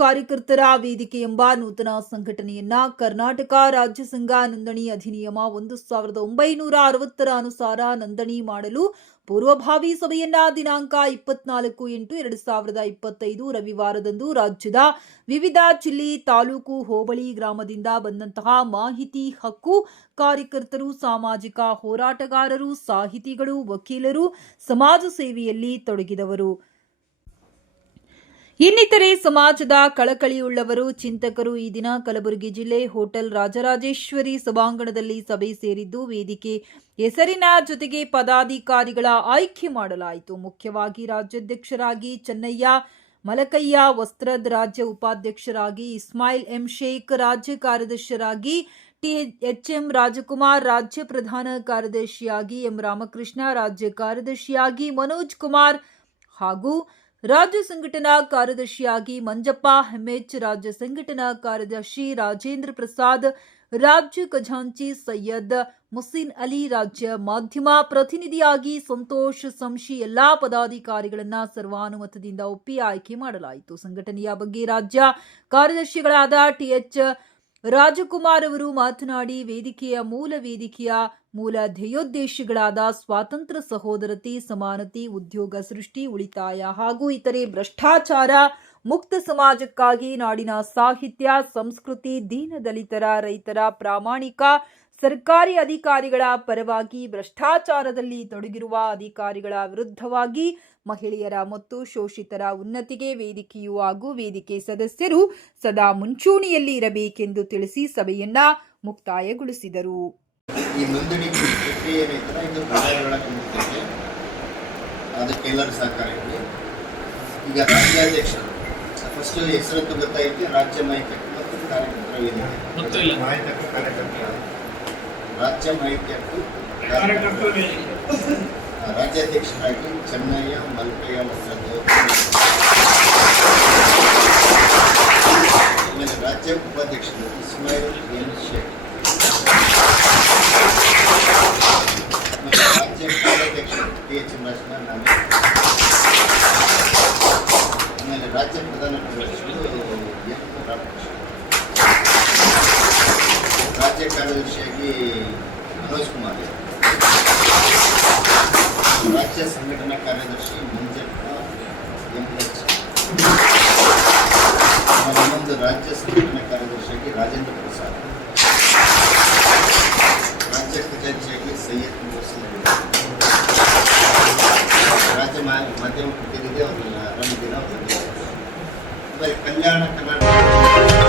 ಕಾರ್ಯಕರ್ತರ ವೇದಿಕೆ ಎಂಬ ನೂತನ ಸಂಘಟನೆಯನ್ನ ಕರ್ನಾಟಕ ರಾಜ್ಯ ಸಂಘ ನೋಂದಣಿ ಅಧಿನಿಯಮ 1960 ಅನುಸಾರ ನೋಂದಣಿ ಮಾಡಲು ಪೂರ್ವಭಾವಿ ಸಭೆಯನ್ನ ದಿನಾಂಕ 24/8/2025 ರವಿವಾರದಂದು ರಾಜ್ಯದ ವಿವಿಧ ಜಿಲ್ಲೆ, ತಾಲೂಕು, ಹೋಬಳಿ, ಗ್ರಾಮದಿಂದ ಬಂದಂತಹ ಮಾಹಿತಿ ಹಕ್ಕು ಕಾರ್ಯಕರ್ತರು, ಸಾಮಾಜಿಕ ಹೋರಾಟಗಾರರು, ಸಾಹಿತಿಗಳು, ವಕೀಲರು, ಸಮಾಜ ಸೇವೆಯಲ್ಲಿ ತೊಡಗಿದವರು, ಇನ್ನಿತರೆ ಸಮಾಜದ ಕಳಕಳಿಯುಳ್ಳವರು, ಚಿಂತಕರು ಈ ದಿನ ಕಲಬುರಗಿ ಜಿಲ್ಲೆ ಹೋಟೆಲ್ ರಾಜರಾಜೇಶ್ವರಿ ಸಭಾಂಗಣದಲ್ಲಿ ಸಭೆ ಸೇರಿದ್ದು ವೇದಿಕೆ ಹೆಸರಿನ ಜೊತೆಗೆ ಪದಾಧಿಕಾರಿಗಳ ಆಯ್ಕೆ ಮಾಡಲಾಯಿತು. ಮುಖ್ಯವಾಗಿ ರಾಜ್ಯಾಧ್ಯಕ್ಷರಾಗಿ ಚೆನ್ನಯ್ಯ ಮಲಕಯ್ಯ, ವಸ್ತ್ರದ್ ರಾಜ್ಯ ಉಪಾಧ್ಯಕ್ಷರಾಗಿ ಇಸ್ಮಾಯಿಲ್ ಎಂ ಶೇಖ್, ರಾಜ್ಯ ಕಾರ್ಯದರ್ಶಿಯಾಗಿ ಎಚ್ಎಂ ರಾಜಕುಮಾರ್, ರಾಜ್ಯ ಪ್ರಧಾನ ಕಾರ್ಯದರ್ಶಿಯಾಗಿ ಎಂ ರಾಮಕೃಷ್ಣ, ರಾಜ್ಯ ಕಾರ್ಯದರ್ಶಿಯಾಗಿ ಮನೋಜ್ ಕುಮಾರ್ ಹಾಗೂ ರಾಜ್ಯ ಸಂಘಟನಾ ಕಾರ್ಯದರ್ಶಿಯಾಗಿ ಮಂಜಪ್ಪ ಹೆಮ್ಮೆಚ್, ರಾಜ್ಯ ಸಂಘಟನಾ ಕಾರ್ಯದರ್ಶಿ ರಾಜೇಂದ್ರ ಪ್ರಸಾದ್, ರಾಜ್ಯ ಖಜಾಂಚಿ ಸೈಯದ್ ಮುಸಿನ್ ಅಲಿ, ರಾಜ್ಯ ಮಾಧ್ಯಮ ಪ್ರತಿನಿಧಿಯಾಗಿ ಸಂತೋಷ್ ಸಂಶಿ ಎಲ್ಲಾ ಪದಾಧಿಕಾರಿಗಳನ್ನ ಸರ್ವಾನುಮತದಿಂದ ಒಪ್ಪಿ ಆಯ್ಕೆ ಮಾಡಲಾಯಿತು. ಸಂಘಟನೆಯ ಬಗ್ಗೆ ರಾಜ್ಯ ಕಾರ್ಯದರ್ಶಿಗಳಾದ ಟಿಎಚ್ ರಾಜಕುಮಾರ್ ಅವರು ಮಾತನಾಡಿ, ವೇದಿಕೆಯ ಮೂಲ ಧ್ಯೇಯೋದ್ದೇಶಗಳಾದ ಸ್ವಾತಂತ್ರ್ಯ, ಸಹೋದರತೆ, ಸಮಾನತೆ, ಉದ್ಯೋಗ ಸೃಷ್ಟಿ, ಉಳಿತಾಯ ಹಾಗೂ ಇತರೆ ಭ್ರಷ್ಟಾಚಾರ ಮುಕ್ತ ಸಮಾಜಕ್ಕಾಗಿ ನಾಡಿನ ಸಾಹಿತ್ಯ, ಸಂಸ್ಕೃತಿ, ದೀನದಲಿತರ, ರೈತರ, ಪ್ರಾಮಾಣಿಕ ಸರ್ಕಾರಿ ಅಧಿಕಾರಿಗಳ ಪರವಾಗಿ, ಭ್ರಷ್ಟಾಚಾರದಲ್ಲಿ ತೊಡಗಿರುವ ಅಧಿಕಾರಿಗಳ ವಿರುದ್ಧವಾಗಿ, ಮಹಿಳೆಯರ ಮತ್ತು ಶೋಷಿತರ ಉನ್ನತಿಗೆ ವೇದಿಕೆಯು ಹಾಗೂ ವೇದಿಕೆ ಸದಸ್ಯರು ಸದಾ ಮುಂಚೂಣಿಯಲ್ಲಿ ಇರಬೇಕೆಂದು ತಿಳಿಸಿ ಸಭೆಯನ್ನ ಮುಕ್ತಾಯಗೊಳಿಸಿದರು. ಈ ನೋಂದಣಿ ಪ್ರಕ್ರಿಯೆ ಇದು ಅದಕ್ಕೆಲ್ಲರೂ ಸಹಕಾರ ಇದೆ. ಈಗ ರಾಜ್ಯಾಧ್ಯಕ್ಷರು ಫಸ್ಟ್ ಹೆಸರತ್ತು ಗೊತ್ತಾಯಿತು, ರಾಜ್ಯ ಮಾಹಿತಿ ಮತ್ತು ಕಾರ್ಯಕರ್ತರ ವೇದಿಕೆ, ರಾಜ್ಯ ಮಾಹಿತಿ ರಾಜ್ಯಾಧ್ಯಕ್ಷರಾಗಿ ಚೆನ್ನಯ್ಯ ಮಲ್ಕಯ್ಯ, ಆಮೇಲೆ ರಾಜ್ಯ ಉಪಾಧ್ಯಕ್ಷರು ಇಸ್ಮಾಯಿಲ್ ಎಂ ಶೇಖ್, ರಾಜ್ಯ ಕಾರ್ಯಾಧ್ಯಕ್ಷರು ಟಿಎಚ್ ರಾಜಕುಮಾರ್, ಆಮೇಲೆ ರಾಜ್ಯ ಪ್ರಧಾನ ಕಾರ್ಯದರ್ಶಿಗಳು ಎಂ ರಾಮಕೃಷ್ಣ, ರಾಜ್ಯ ಕಾರ್ಯದರ್ಶಿಯಾಗಿ ಮನೋಜ್ ಕುಮಾರ್, ರಾಜ್ಯ ಸಂಘಟನಾ ಕಾರ್ಯದರ್ಶಿ ಮಂಜಪ್ಪ ಎಂಎಚ್, ಇನ್ನೊಂದು ರಾಜ್ಯ ಸಂಘಟನಾ ಕಾರ್ಯದರ್ಶಿಯಾಗಿ ರಾಜೇಂದ್ರ ಪ್ರಸಾದ್, ರಾಜ್ಯ ಖಜಾಂಚಿಯಾಗಿ ಸೈಯದ್ ಮುಸಿನ್, ರಾಜ್ಯ ಮಾಧ್ಯಮ ಪ್ರತಿನಿಧಿ ಅವರು ಕಲ್ಯಾಣ ಕರ್ನಾಟಕ